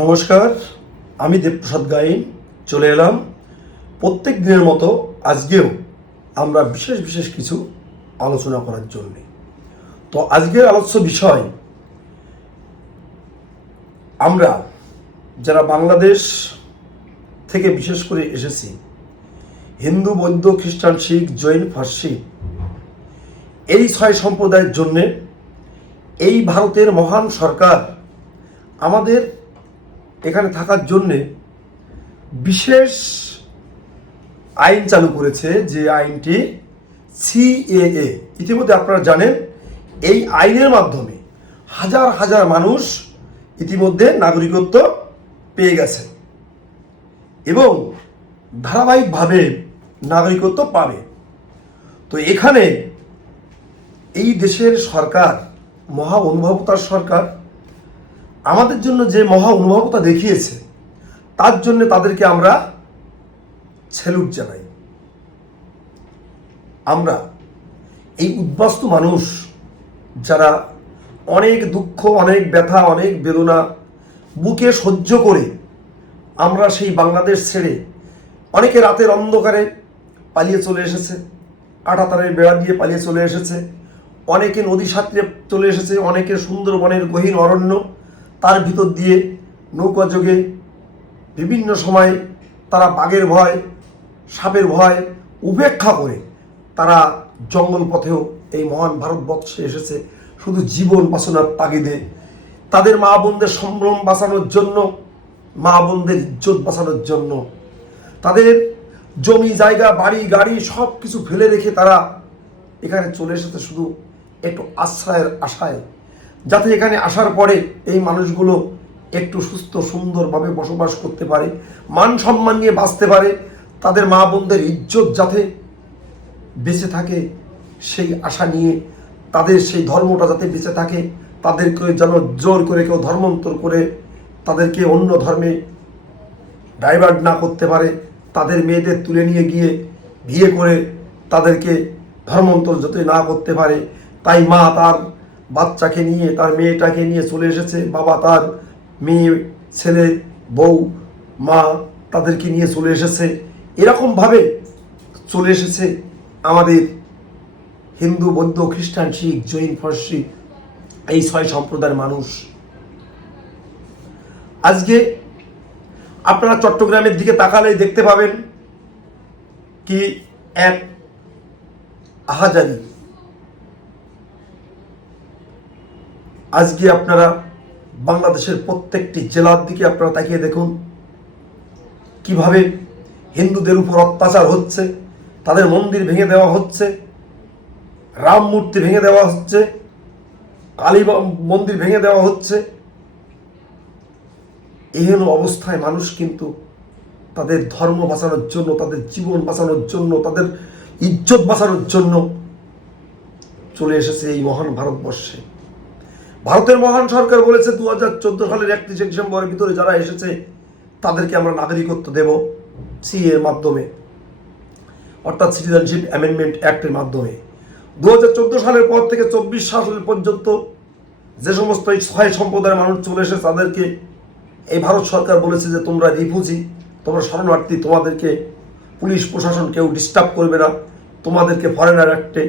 নমস্কার, আমি দেবপ্রসাদ গাইন চলে এলাম প্রত্যেক দিনের মতো আজকেও আমরা বিশেষ বিশেষ কিছু আলোচনা করার জন্য। তো আজকের আলোচ্য বিষয়, আমরা যারা বাংলাদেশ থেকে বিশেষ করে এসেছি, হিন্দু, বৌদ্ধ, খ্রিস্টান, শিখ, জৈন, ফার্সি, এই 6 সম্প্রদায়ের জন্যে এই ভারতের মহান সরকার আমাদের এখানে থাকার জন্যে বিশেষ আইন চালু করেছে, যে আইনটি সিএএ। ইতিমধ্যে আপনারা জানেন, এই আইনের মাধ্যমে হাজার হাজার মানুষ ইতিমধ্যে নাগরিকত্ব পেয়ে গেছে এবং ধারাবাহিকভাবে নাগরিকত্ব পাবে। তো এখানে এই দেশের সরকার, মহা অনুভবতার সরকার, আমাদের জন্য যে মহা অনুভবতা দেখিয়েছে, তার জন্য তাদেরকে আমরা স্যালুট জানাই। আমরা এই উদ্বাস্তু মানুষ, যারা অনেক দুঃখ, অনেক ব্যথা, অনেক বেদনা বুকে সহ্য করে আমরা সেই বাংলাদেশ ছেড়ে, অনেকে রাতের অন্ধকারে পালিয়ে চলে এসেছে, কাঁটাতারের বেড়া দিয়ে পালিয়ে চলে এসেছে, অনেকে নদী সাঁতরে চলে এসেছে, অনেকে সুন্দরবনের গহীন অরণ্য, তার ভিতর দিয়ে নৌকা যোগে বিভিন্ন সময় তারা বাঘের ভয়, সাপের ভয় উপেক্ষা করে তারা জঙ্গল পথেও এই মহান ভারতবর্ষে এসেছে শুধু জীবন বাঁচানোর তাগিদে, তাদের মা বোনদের সম্ভ্রম বাঁচানোর জন্য, মা বোনদের ইজ্জত বাঁচানোর জন্য। তাদের জমি জায়গা, বাড়ি গাড়ি সব কিছু ফেলে রেখে তারা এখানে চলে এসেছে শুধু একটু আশ্রয়ের আশায়, যাতে এখানে আসার পরে এই মানুষগুলো একটু সুস্থ সুন্দরভাবে বসবাস করতে পারে, মান সম্মান নিয়ে বাঁচতে পারে, তাদের মা বোনদের ইজ্জত যাতে বেঁচে থাকে সেই আশা নিয়ে, তাদের সেই ধর্মটা যাতে বেঁচে থাকে, তাদেরকে যেন জোর করে কেউ ধর্মান্তর করে তাদেরকে অন্য ধর্মে ডাইভার্ট না করতে পারে, তাদের মেয়েদের তুলে নিয়ে গিয়ে বিয়ে করে তাদেরকে ধর্মান্তর যাতে না করতে পারে। তাই মা তার বাচ্চাকে নিয়ে, তার মেয়েটাকে নিয়ে চলে এসেছে, বাবা তার মেয়ে, ছেলে, বউ, মা তাদেরকে নিয়ে চলে এসেছে। এরকমভাবে চলে এসেছে আমাদের হিন্দু, বৌদ্ধ, খ্রিস্টান, শিখ, জৈন, ফার্সি, এই 6 সম্প্রদায়ের মানুষ। আজকে আপনারা চট্টগ্রামের দিকে তাকালেই দেখতে পাবেন কি এক আহাজারি। আজকে আপনারা বাংলাদেশের প্রত্যেকটি জেলার দিকে আপনারা তাকিয়ে দেখুন কিভাবে হিন্দুদের উপর অত্যাচার হচ্ছে, তাদের মন্দির ভেঙে দেওয়া হচ্ছে, রাম মূর্তি ভেঙে দেওয়া হচ্ছে, কালী মন্দির ভেঙে দেওয়া হচ্ছে। এহেন অবস্থায় মানুষ কিন্তু তাদের ধর্ম বাঁচানোর জন্য, তাদের জীবন বাঁচানোর জন্য, তাদের ইজ্জত বাঁচানোর জন্য চলে এসেছে এই মহান ভারতবর্ষে। ভারতের মহান সরকার বলেছে 2014 সালের 31 ডিসেম্বরের ভিতরে যারা এসেছে তাদেরকে আমরা নাগরিকত্ব দেব সিএর মাধ্যমে, অর্থাৎ সিটিজেনশিপ অ্যামেন্ডমেন্ট অ্যাক্টের মাধ্যমে। 2014 সালের পর থেকে 24 সাল পর্যন্ত যে সমস্ত এই 6 সম্প্রদায়ের মানুষ চলে এসেছে তাদেরকে এই ভারত সরকার বলেছে যে তোমরা রিফিউজি, তোমরা শরণার্থী, তোমাদেরকে পুলিশ প্রশাসন কেউ ডিস্টার্ব করবে না, তোমাদেরকে ফরেনার অ্যাক্টে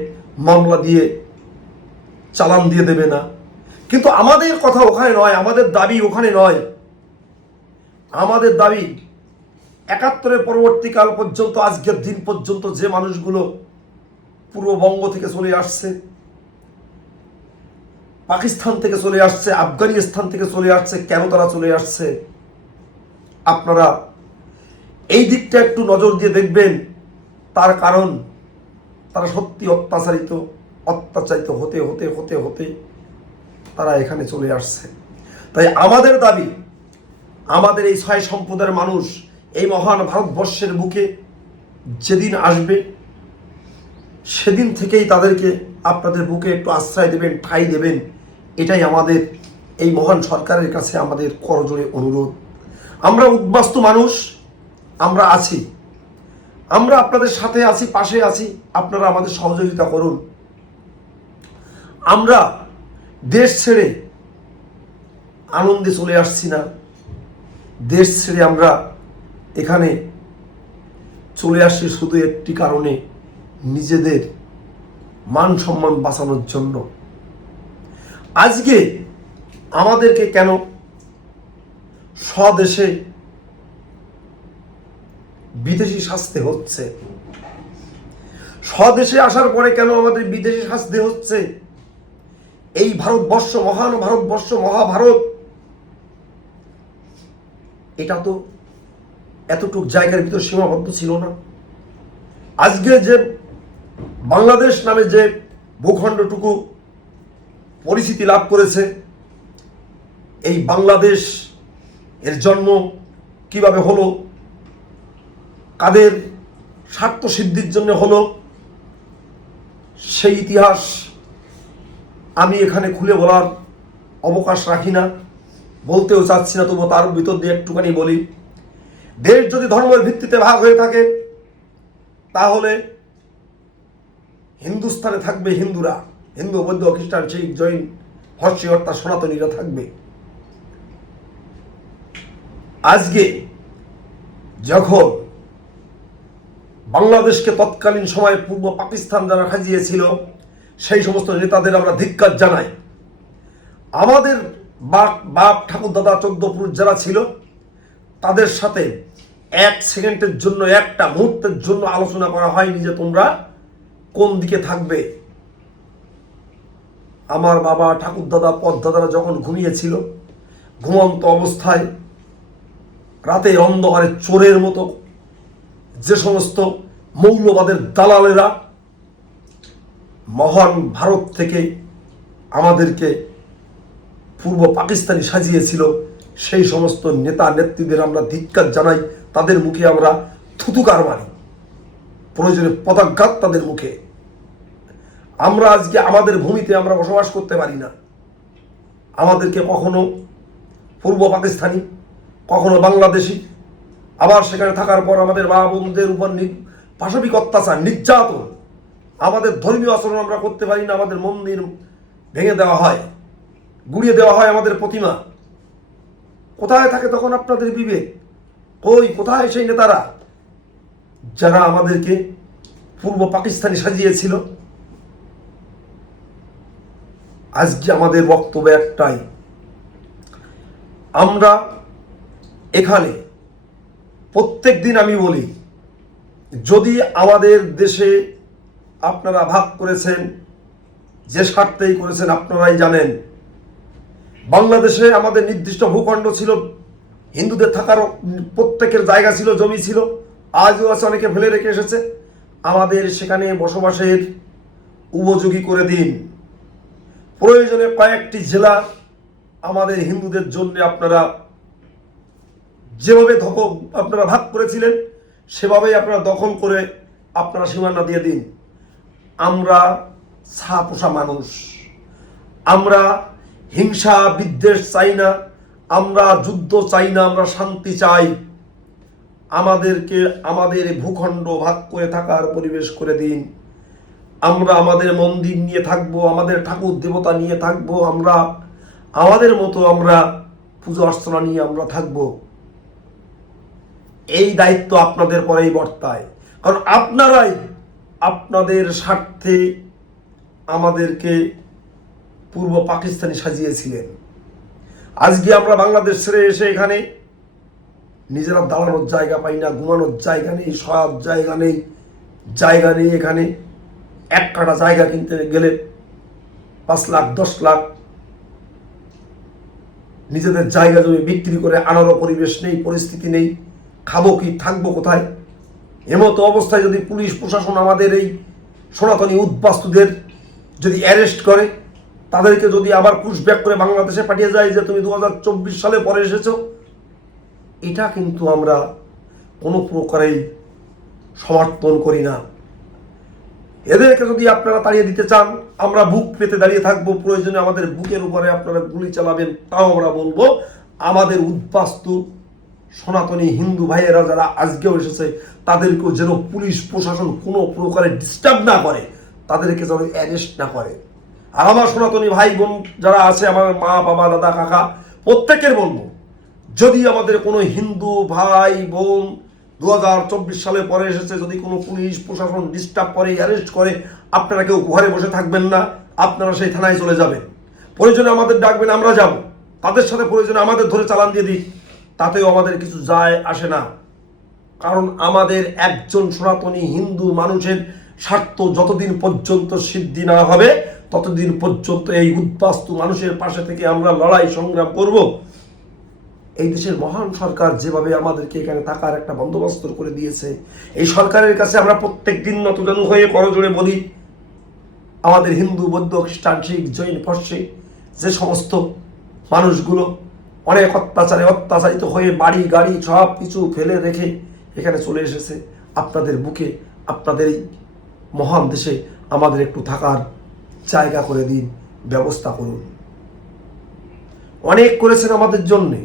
মামলা দিয়ে চালান দিয়ে দেবে না। কিন্তু আমাদের কথা ওখানে নয়, আমাদের দাবি ওখানে নয়। আমাদের দাবি 71-এর পরবর্তীকাল পর্যন্ত, আজকের দিন পর্যন্ত যে মানুষগুলো পূর্ববঙ্গ থেকে চলে আসছে, পাকিস্তান থেকে চলে আসছে, আফগানিস্তান থেকে চলে আসছে, কেন তারা চলে আসছে আপনারা এই দিকটা একটু নজর দিয়ে দেখবেন। তার কারণ তারা সত্যি অত্যাচারিত হতে হতে হতে হতে তারা এখানে চলে আসছে। তাই আমাদের দাবি, আমাদের এই 6 সম্প্রদায়ের মানুষ এই মহান ভারতবর্ষের বুকে যেদিন আসবে সেদিন থেকেই তাদেরকে আপনাদের বুকে একটু আশ্রয় দেবেন, ঠাঁই দেবেন। এটাই আমাদের এই মহান সরকারের কাছে আমাদের করজোড়ে অনুরোধ। আমরা উদ্বাস্তু মানুষ, আমরা আছি, আমরা আপনাদের সাথে আছি, পাশে আছি, আপনারা আমাদের সহযোগিতা করুন। আমরা দেশ ছেড়ে আনন্দে চলে আসছি না, দেশ ছেড়ে আমরা এখানে চলে আসছি শুধু একটি কারণে, নিজেদের মান সম্মান বাঁচানোর জন্য। আজকে আমাদেরকে কেন স্বদেশে বিদেশি সাজতে হচ্ছে? স্বদেশে আসার পরে কেন আমাদের বিদেশি সাজতে হচ্ছে? এই ভারতবর্ষ, মহান ভারতবর্ষ, মহাভারত, এটা তো এতটুক জায়গার ভিতর সীমাবদ্ধ ছিল না। আজকে যে বাংলাদেশ নামে যে ভূখণ্ডটুকু পরিচিতি লাভ করেছে, এই বাংলাদেশ এর জন্ম কিভাবে হলো, কাদের স্বার্থ সিদ্ধির জন্য হলো, সেই ইতিহাস আমি এখানে খুলে বলার অবকাশ রাখি না, বলতেও চাচ্ছি না, তবু তার ভিতর দিয়ে একটুখানি বলি। দেশ যদি ধর্মের ভিত্তিতে ভাগ হয়ে থাকে, তাহলে হিন্দুস্তানে থাকবে হিন্দুরা, হিন্দু, বৌদ্ধ, খ্রিস্টান, শিখ, জৈন, হর্ষি অর্থাৎ সনাতনীরা থাকবে। আজকে যখন বাংলাদেশকে তৎকালীন সময়ে পূর্ব পাকিস্তান যারা সাজিয়েছিল, সেই সমস্ত নেতাদের আমরা ধিক্কার জানাই। আমাদের বাপ ঠাকুর দাদা 14 পুরুষ যারা ছিল, তাদের সাথে এক সেকেন্ডের জন্য, একটা মুহূর্তের জন্য আলোচনা করা হয়নি যে তোমরা কোন দিকে থাকবে। আমার বাবা ঠাকুর দাদা পদ্দাদারা যখন ঘুমিয়েছিল, ঘুমন্ত অবস্থায় রাতের অন্ধকারে চোরের মতো যে সমস্ত মৌলবাদের দালালেরা মহান ভারত থেকে আমাদেরকে পূর্ব পাকিস্তানি সাজিয়েছিল, সেই সমস্ত নেতা নেত্রীদের আমরা ধিক্কার জানাই, তাদের মুখে আমরা থুতুকার মারি, প্রয়োজনে পদাঘাত তাদের মুখে। আমরা আজকে আমাদের ভূমিতে আমরা বসবাস করতে পারি না। আমাদেরকে কখনো পূর্ব পাকিস্তানি, কখনো বাংলাদেশি, আবার সেখানে থাকার পর আমাদের মা বোনদের উপর পাশবিক অত্যাচার, নির্যাতন, আমাদের ধর্মীয় আচরণ আমরা করতে পারি না। আমাদের মন্দির ভেঙে দেওয়া হয়, গুড়িয়ে দেওয়া হয় আমাদের প্রতিমা। কোথায় থাকে তখন আপনাদের বিবেক? কোথায় সেই নেতারা যারা আমাদেরকে পূর্ব পাকিস্তানি সাজিয়েছিল? আজকে আমাদের বক্তব্য একটাই, আমরা এখানে প্রত্যেক দিন আমি বলি, যদি আমাদের দেশে আপনারা ভাগ করেছেন, যে স্বার্থেই করেছেন আপনারাই জানেন। বাংলাদেশে আমাদের নির্দিষ্ট ভূখণ্ড ছিল, হিন্দুদের থাকার প্রত্যেকের জায়গা ছিল, জমি ছিল, আজও আছে, অনেকে ফেলে রেখে এসেছে। আমাদের সেখানে বসবাসের উপযোগী করে দিন। প্রয়োজনে কয়েকটি জেলা আমাদের হিন্দুদের জন্য আপনারা যেভাবে আপনারা ভাগ করেছিলেন, সেভাবেই আপনারা দখল করে আপনারা সীমানা দিয়ে দিন। আমরা ছাপোষা মানুষ, আমরা হিংসা বিদ্বেষ চাই না, আমরা যুদ্ধ চাই না, আমরা শান্তি চাই। আমাদেরকে আমাদের ভূখণ্ড ভাগ করে থাকার পরিবেশ করে দিন। আমরা আমাদের মন্দির নিয়ে থাকবো, আমাদের ঠাকুর দেবতা নিয়ে থাকবো, আমরা আমাদের মতো আমরা পুজো অর্চনা নিয়ে আমরা থাকবো। এই দায়িত্ব আপনাদের পরেই বর্তায়, কারণ আপনারাই আপনাদের স্বার্থে আমাদেরকে পূর্ব পাকিস্তানি সাজিয়েছিলেন। আজকে আমরা বাংলাদেশ ছেড়ে এসে এখানে নিজেরা দাঁড়ানোর জায়গা পাই না, ঘুমানোর জায়গা নেই, শোয়ার জায়গা নেই, এখানে এক কাটা জায়গা কিনতে গেলে 5 লাখ 10 লাখ, নিজেদের জায়গা জমি বিক্রি করে আনারও পরিবেশ নেই, পরিস্থিতি নেই। খাবো কি, থাকবো কোথায়? এমতো অবস্থায় যদি পুলিশ প্রশাসন আমাদের এই সনাতনী উদ্বাস্তুদের যদি অ্যারেস্ট করে, তাদেরকে যদি আবার পুশব্যাক করে বাংলাদেশে পাঠিয়ে যায় যে তুমি 2024 সালে পরে এসেছো, এটা কিন্তু আমরা কোনো প্রকারেই সমর্থন করি না। এদেরকে যদি আপনারা তাড়িয়ে দিতে চান, আমরা বুক পেতে দাঁড়িয়ে থাকবো। প্রয়োজনে আমাদের বুকের উপরে আপনারা গুলি চালাবেন, তাও আমরা বলবো। আমাদের উদ্বাস্তু সনাতনী হিন্দু ভাইয়েরা যারা আজকেও এসেছে, তাদেরকেও যেন পুলিশ প্রশাসন কোনো প্রকারে ডিস্টার্ব না করে, তাদেরকে যেন অ্যারেস্ট না করে। আর আমার সনাতনী ভাই বোন যারা আছে, আমার মা বাবা দাদা কাকা, প্রত্যেকের বলবো, যদি আমাদের কোনো হিন্দু ভাই বোন 2024 সালে পরে এসেছে, যদি কোনো পুলিশ প্রশাসন ডিস্টার্ব করে, অ্যারেস্ট করে, আপনারা কেউ ঘরে বসে থাকবেন না, আপনারা সেই থানায় চলে যাবেন। প্রয়োজনে আমাদের ডাকবেন, আমরা যাব, তাদের সাথে প্রয়োজনে আমাদের ধরে চালান দিয়ে দিই, তাতেও আমাদের কিছু যায় আসে না। কারণ আমাদের একজন সনাতনী হিন্দু মানুষের স্বার্থ যতদিন পর্যন্ত সিদ্ধি না হবে, ততদিন পর্যন্ত এই উদ্বাস্তু মানুষের পাশে থেকে আমরা লড়াই সংগ্রাম করব। এই দেশের মহান সরকার যেভাবে আমাদেরকে এখানে থাকার একটা বন্দোবস্ত করে দিয়েছে, এই সরকারের কাছে আমরা প্রত্যেক দিন নতজানু হয়ে করজোড়ে বলি, আমাদের হিন্দু বৌদ্ধ খ্রিস্টান শিখ জৈন ফর্সি যে সমস্ত মানুষগুলো অনেক অত্যাচারিত হয়ে বাড়ি গাড়ি সব কিছু ফেলে রেখে এখানে চলে এসেছে, আপনাদের বুকে, আপনাদের এই মহান দেশে আমাদের একটু থাকার জায়গা করে দিন, ব্যবস্থা করুন। অনেক করেছেন আমাদের জন্যে,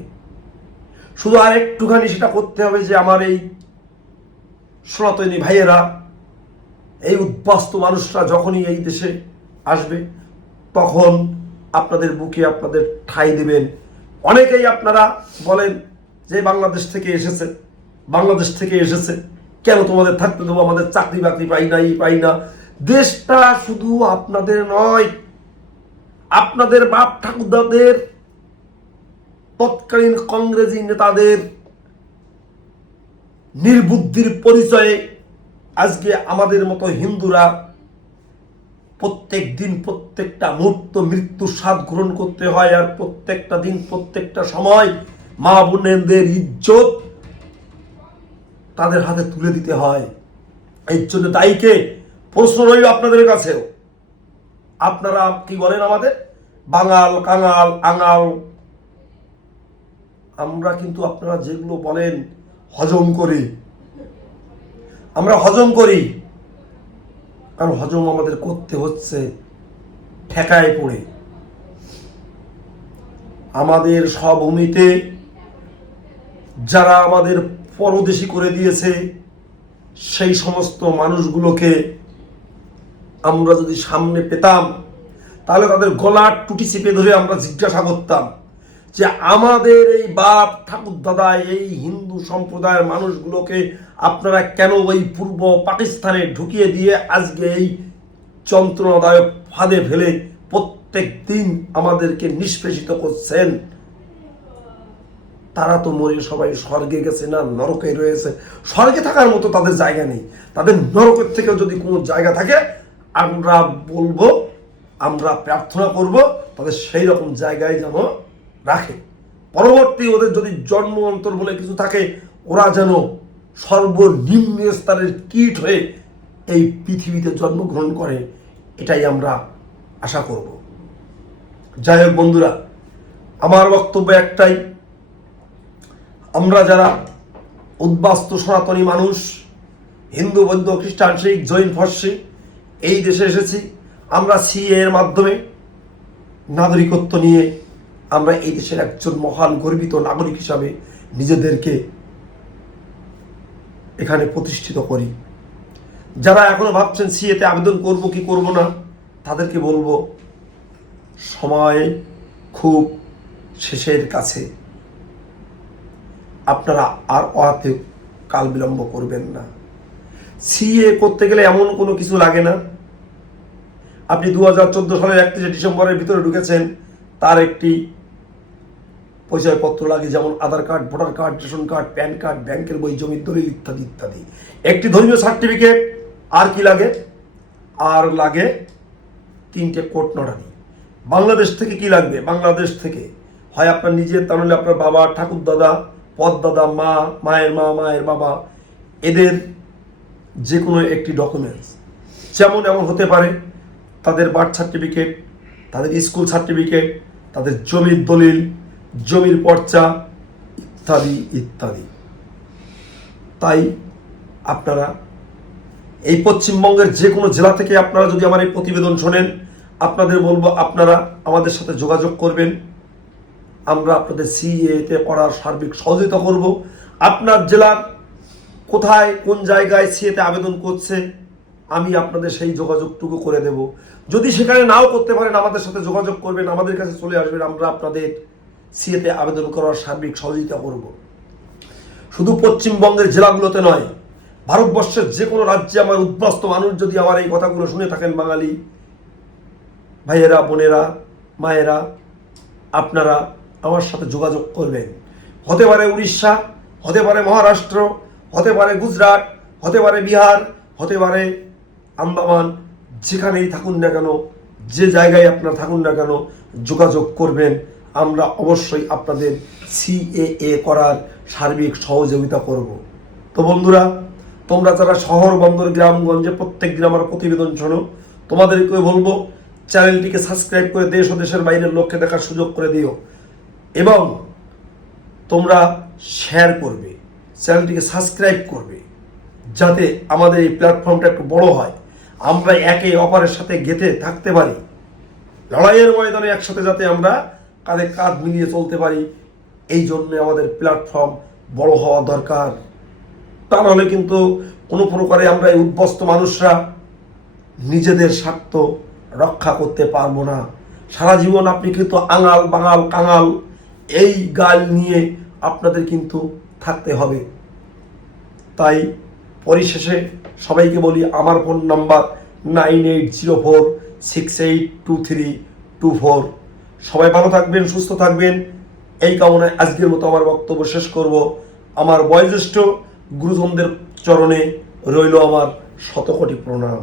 শুধু আর একটুখানি সেটা করতে হবে যে আমার এই সনাতনী ভাইয়েরা, এই উদ্বাস্তু মানুষরা যখনই এই দেশে আসবে, তখন আপনাদের বুকে আপনাদের ঠাঁই দেবেন। অনেকেই আপনারা বলেন যে বাংলাদেশ থেকে এসেছে, কেন তোমাদের থাকতে দেবো, আমাদের চাকরি বাকরি পাই না। দেশটা শুধু আপনাদের নয়, আপনাদের বাপ ঠাকুরদাদের, তৎকালীন কংগ্রেসি নেতাদের নির্বুদ্ধির পরিচয়ে আজকে আমাদের মতো হিন্দুরা প্রত্যেক দিন প্রত্যেকটা মুহূর্ত মৃত্যুর স্বাদ গ্রহণ করতে হয়, আর প্রত্যেকটা দিন প্রত্যেকটা সময় মা বোনদের ইজ্জত তাদের হাতে তুলে দিতে হয়। এর জন্য দায়ীকে প্রশ্ন রইল আপনাদের কাছেও, আপনারা কি বলেন আমাদের বাঙাল কাঙাল আঙাল, আমরা কিন্তু আপনারা যেগুলো বলেন আমরা হজম করি, কারণ হজম আমাদের করতে হচ্ছে ঠেকায় পড়ে। আমাদের স্বভূমিতে যারা আমাদের পরদেশী করে দিয়েছে, সেই সমস্ত মানুষগুলোকে আমরা যদি সামনে পেতাম, তাহলে তাদের গলার টুটি চেপে ধরে আমরা জিজ্ঞাসা করতাম যে আমাদের এই বাপ ঠাকুর দাদা, এই হিন্দু সম্প্রদায়ের মানুষগুলোকে আপনারা কেন ওই পূর্ব পাকিস্তানে ঢুকিয়ে দিয়ে আজকে এই যন্ত্রণাদায়ক ফাঁদে ফেলে প্রত্যেক দিন আমাদেরকে নিষ্পেষিত করছেন। তারা তো মরে সবাই স্বর্গে গেছে না, নরকে রয়েছে। স্বর্গে থাকার মতো তাদের জায়গা নেই, তাদের নরকের থেকেও যদি কোনো জায়গা থাকে, আমরা বলবো, আমরা প্রার্থনা করব তাদের সেই রকম জায়গায় যেন রাখে। পরবর্তী ওদের যদি জন্ম অন্তর বলে কিছু থাকে, ওরা যেন সর্বনিম্ন স্তরের কীট হয়ে এই পৃথিবীতে জন্মগ্রহণ করে, এটাই আমরা আশা করব। যাই হোক বন্ধুরা, আমার বক্তব্য একটাই, আমরা যারা উদ্বাস্তু সনাতনী মানুষ, হিন্দু বৌদ্ধ খ্রিস্টান শিখ জৈন ফর্সি এই দেশে এসেছি, আমরা সিএ এর মাধ্যমে নাগরিকত্ব নিয়ে আমরা এই দেশের একজন মহান গর্বিত নাগরিক হিসাবে নিজেদেরকে এখানে প্রতিষ্ঠিত করি। যারা এখনো ভাবছেন সিএতে আবেদন করব কি করব না, তাদেরকে বলবো সময় খুব শেষের কাছে, আপনারা আর অহাতে কাল বিলম্ব করবেন না। সিএ করতে গেলে এমন কোনো কিছু লাগে না। আপনি 2014 সালের 31 ডিসেম্বরের ভিতরে ঢুকেছেন, তার একটি পরিচয়পত্র লাগে, যেমন Aadhaar card, voter card, ration card, PAN card, ব্যাংকের বই, জমির দলিল ইত্যাদি ইত্যাদি। একটি ধর্মীয় সার্টিফিকেট, আর কি লাগে? আর লাগে 3টে কোর্ট নটারি। বাংলাদেশ থেকে কি লাগবে? বাংলাদেশ থেকে হয় আপনার নিজের, তা নাহলে আপনার বাবা, ঠাকুর দাদা, পদদাদা, মা, মায়ের মা, মায়ের বাবা, এদের যে কোনো একটি ডকুমেন্টস। এমন হতে পারে তাদের বার্থ সার্টিফিকেট, তাদের স্কুল সার্টিফিকেট, তাদের জমির দলিল, জমির পর্চা ইত্যাদি ইত্যাদি। তাই আপনারা এই পশ্চিমবঙ্গের যে কোনো জেলা থেকে আপনারা যদি আমার এই প্রতিবেদন শোনেন, আপনাদের বলবো আপনারা আমাদের সাথে যোগাযোগ করবেন। আমরা আপনাদের সিএতে পড়ার সার্বিক সহযোগিতা করব। আপনার জেলার কোথায় কোন জায়গায় সিএতে আবেদন করছে, আমি আপনাদের সেই যোগাযোগটুকু করে দেব। যদি সেখানে নাও করতে পারেন, আমাদের সাথে যোগাযোগ করবেন, আমাদের কাছে চলে আসবেন, আমরা আপনাদের সিএতে আবেদন করার সার্বিক সহযোগিতা করব। শুধু পশ্চিমবঙ্গের জেলাগুলোতে নয়, ভারতবর্ষের যে কোনো রাজ্যে আমার উদ্বাস্তু মানুষ যদি আমার এই কথাগুলো শুনে থাকেন, বাঙালি ভাইয়েরা, বোনেরা, মায়েরা, আপনারা আমার সাথে যোগাযোগ করবেন। হতে পারে উড়িষ্যা, হতে পারে মহারাষ্ট্র, হতে পারে গুজরাট, হতে পারে বিহার, হতে পারে আন্দামান, যেখানেই থাকুন না কেন, যে জায়গায় আপনারা থাকুন না কেন, যোগাযোগ করবেন। আমরা অবশ্যই আপনাদের সিএএ করার সার্বিক সহযোগিতা করব। তো বন্ধুরা, তোমরা যারা শহর বন্দর গ্রামগঞ্জে প্রত্যেক দিন আমার প্রতিবেদন শোনো, তোমাদেরকে বলবো চ্যানেলটিকে সাবস্ক্রাইব করে দেশ ও দেশের বাইরের লোককে দেখার সুযোগ করে দিও, এবং তোমরা শেয়ার করবে, চ্যানেলটিকে সাবস্ক্রাইব করবে, যাতে আমাদের এই প্ল্যাটফর্মটা একটু বড় হয়, আমরা একে অপরের সাথে গেঁথে থাকতে পারি, লড়াইয়ের ময়দানে একসাথে যাতে আমরা কাঁধে কাঁধ মিলিয়ে চলতে পারি। এই জন্য আমাদের প্ল্যাটফর্ম বড় হওয়া দরকার। তা নাহলে কিন্তু কোনো প্রকারে আমরা এই উদ্বস্ত মানুষরা নিজেদের স্বার্থ রক্ষা করতে পারবো না। সারা জীবন আপনি কিন্তু আঙাল বাঙাল কাঙাল এই গাল নিয়ে আপনাদের কিন্তু থাকতে হবে। তাই পরিশেষে সবাইকে বলি, আমার ফোন নাম্বার 9804682324। সবাই ভালো থাকবেন, সুস্থ থাকবেন, এই কামনায় আজকের মতো আমার বক্তব্য শেষ করব। আমার বয়োজ্যেষ্ঠ গুরুজনদের চরণে রইল আমার শতকোটি প্রণাম।